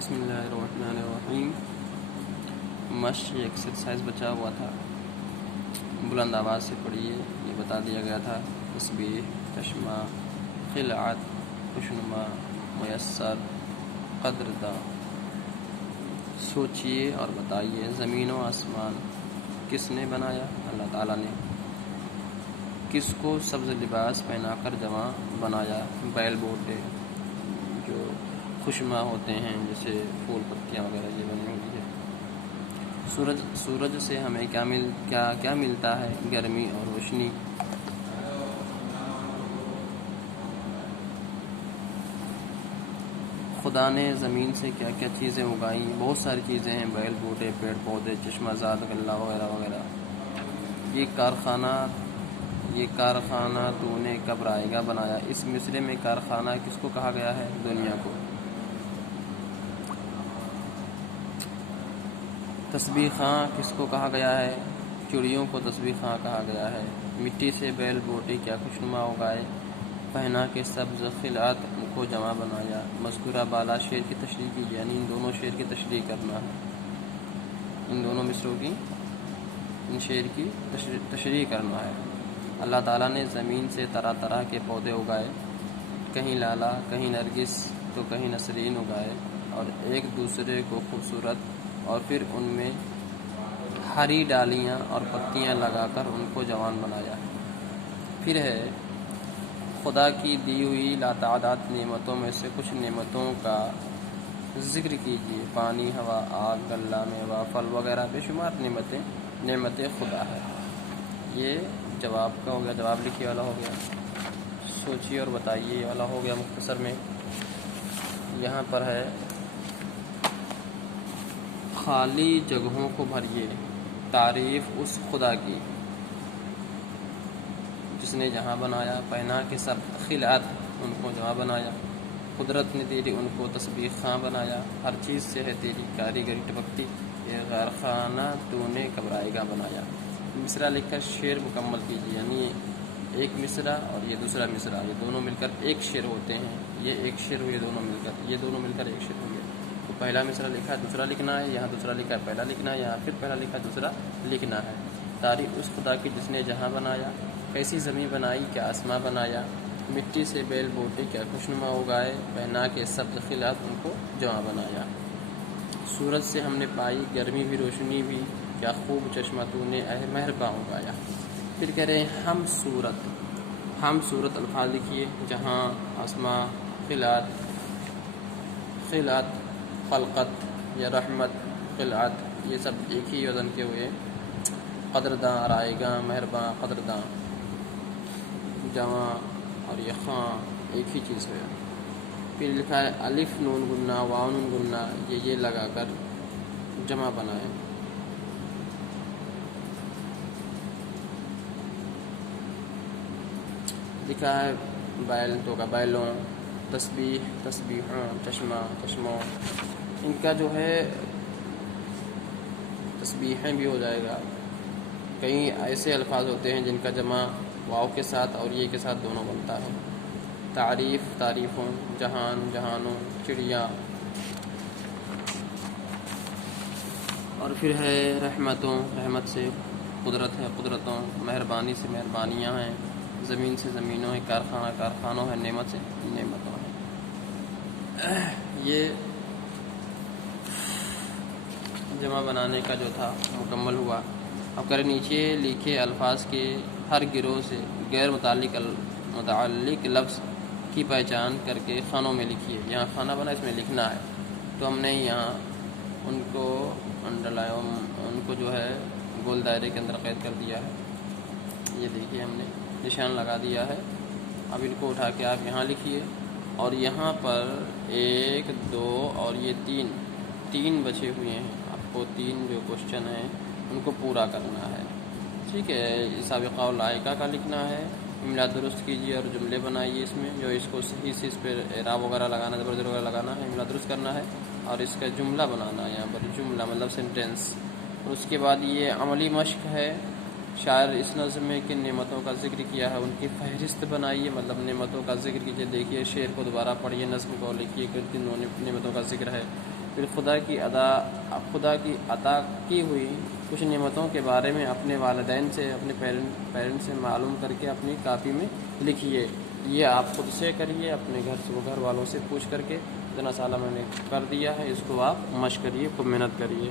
بسم اللہ الرحمن الرحیم۔ مشق ایکسرسائز بچا ہوا تھا، بلند آواز سے پڑھیے، یہ بتا دیا گیا تھا۔ تسبیح، چشمہ، خلعت، خوشنما، میسر، قدرداں۔ سوچئے اور بتائیے، زمین و آسمان کس نے بنایا؟ اللہ تعالیٰ نے۔ کس کو سبز لباس پہنا کر جواں بنایا؟ بیل بوٹے جو خوشما ہوتے ہیں، جیسے پھول پتیاں وغیرہ یہ بنی ہوئی ہے۔ سورج سے ہمیں کیا ملتا ہے؟ گرمی اور روشنی۔ خدا نے زمین سے کیا کیا چیزیں اگائیں؟ بہت ساری چیزیں ہیں، بیل بوٹے، پیڑ پودے، چشمہ زاد، غلہ وغیرہ وغیرہ۔ یہ کارخانہ تو نے کب رائیگاں بنایا؟ اس مصرے میں کارخانہ کس کو کہا گیا ہے؟ دنیا کو۔ تسبیح خاں کس کو کہا گیا ہے؟ چڑیوں کو تسبیح خاں کہا گیا ہے۔ مٹی سے بیل بوٹے کیا خوشنما اگائے؟ پہنا کے سبز خلعت ان کو جمع بنایا۔ مذکورہ بالا شعر کی تشریح کیجیے، یعنی ان دونوں شعر کی تشریح کرنا ہے، ان دونوں مصروں کی ان شعر کی تشریح کرنا ہے۔ اللہ تعالیٰ نے زمین سے طرح طرح کے پودے اگائے، کہیں لالا، کہیں نرگس تو کہیں نسرین اگائے، اور ایک دوسرے کو خوبصورت، اور پھر ان میں ہری ڈالیاں اور پتیاں لگا کر ان کو جوان بنایا۔ پھر ہے، خدا کی دی ہوئی لاتعداد نعمتوں میں سے کچھ نعمتوں کا ذکر کیجیے۔ پانی، ہوا، آگ، غلہ، میوہ، پھل وغیرہ بے شمار نعمتیں خدا ہے۔ یہ جواب کا ہو گیا، جواب لکھیے والا ہو گیا۔ سوچیے اور بتائیے والا ہو گیا۔ مختصر میں یہاں پر ہے، خالی جگہوں کو بھریے، تعریف اس خدا کی جس نے جہاں بنایا، پہنا کے سب خلعت ان کو جہاں بنایا، قدرت نے تیری ان کو تسبیح خاں بنایا، ہر چیز سے ہے تیری کاریگری ٹپکتی، یہ غارخانہ تو نے کب رائیگاں بنایا۔ مصرع لکھ کر شعر مکمل کیجیے، یعنی ایک مصرع اور یہ دوسرا مصرع، یہ دونوں مل کر ایک شعر ہوتے ہیں۔ یہ ایک شعر ہوئے، یہ دونوں مل کر ایک شعر ہوئے۔ تو پہلا مصرع لکھا ہے، دوسرا لکھنا ہے، یہاں دوسرا لکھا ہے، پہلا لکھنا ہے، یہاں پھر پہلا لکھا ہے، دوسرا لکھنا ہے۔ تعریف اس خدا کی جس نے جہاں بنایا، کیسی زمین بنائی، کیا آسماں بنایا، مٹی سے بیل بوٹے کیا خوشنما اگائے، پہنا کے سبز خلعت ان کو جہاں بنایا۔ سورج سے ہم نے پائی گرمی بھی روشنی بھی، کیا خوب چشمہ تو نے اے مہرباں اگایا۔ پھر کہہ رہے ہیں ہم صورت الفاظ لکھیے، جہاں، آسماں، خلعت، خلقت یا رحمت، خلعت، یہ سب ایک ہی وزن کے ہوئے۔ قدرداں، رائیگاں، مہرباں، قدرداں، جواں اور یہ خاں ایک ہی چیز ہے۔ پھر لکھا ہے الف نون گننا، واو نون گننا، یہ لگا کر جمع بنائے۔ لکھا ہے بیل تو کا بیلوں، تسبیح، تسبیحوں، چشمہ، چشموں، ان کا جو ہے تسبیحیں بھی ہو جائے گا۔ کئی ایسے الفاظ ہوتے ہیں جن کا جمع واو کے ساتھ اور یہ کے ساتھ دونوں بنتا ہے۔ تعریف، تعریفوں، جہان، جہانوں، چڑیا، اور پھر ہے رحمتوں، رحمت سے قدرت ہے، قدرتوں، مہربانی سے مہربانیاں ہیں، زمین سے زمینوں ہے، کارخانہ کارخانوں ہے، نعمت سے نعمتوں ہے۔ یہ جمع بنانے کا جو تھا مکمل ہوا۔ اب کرے نیچے لکھے الفاظ کے ہر گروہ سے غیر متعلق لفظ کی پہچان کر کے خانوں میں لکھیے۔ یہاں خانہ بنا، اس میں لکھنا ہے، تو ہم نے یہاں ان کو ان کو جو ہے گول دائرے کے اندر قید کر دیا ہے۔ یہ دیکھیے ہم نے نشان لگا دیا ہے۔ اب ان کو اٹھا کے آپ یہاں لکھیے، اور یہاں پر 1 2 اور یہ 3 بچے ہوئے ہیں۔ آپ کو 3 جو کوشچن ہیں ان کو پورا کرنا ہے، ٹھیک ہے۔ سابقہ اور لائقہ کا لکھنا ہے، املا درست کیجیے اور جملے بنائیے اس میں، جو اس کو صحیح سے اس پہ اعراب وغیرہ لگانا، زبر وغیرہ لگانا ہے، املا درست کرنا ہے، اور اس کا جملہ بنانا ہے، یہاں پر جملہ مطلب سینٹینس۔ اور اس کے بعد یہ عملی مشق ہے، شاعر اس نظم میں کن نعمتوں کا ذکر کیا ہے ان کی فہرست بنائیے، مطلب نعمتوں کا ذکر کیجیے۔ دیکھیے شعر کو دوبارہ پڑھیے، نظم کو لکھیے کہ کن نعمتوں کا ذکر ہے۔ پھر خدا کی عطا کی ہوئی کچھ نعمتوں کے بارے میں اپنے والدین سے، اپنے پیرنٹ سے معلوم کر کے اپنی کاپی میں لکھیے۔ یہ آپ خود سے کریے، اپنے گھر والوں سے پوچھ کر کے اتنا سالہ میں نے کر دیا ہے، اس کو آپ مشق کریے، خوب محنت کریے۔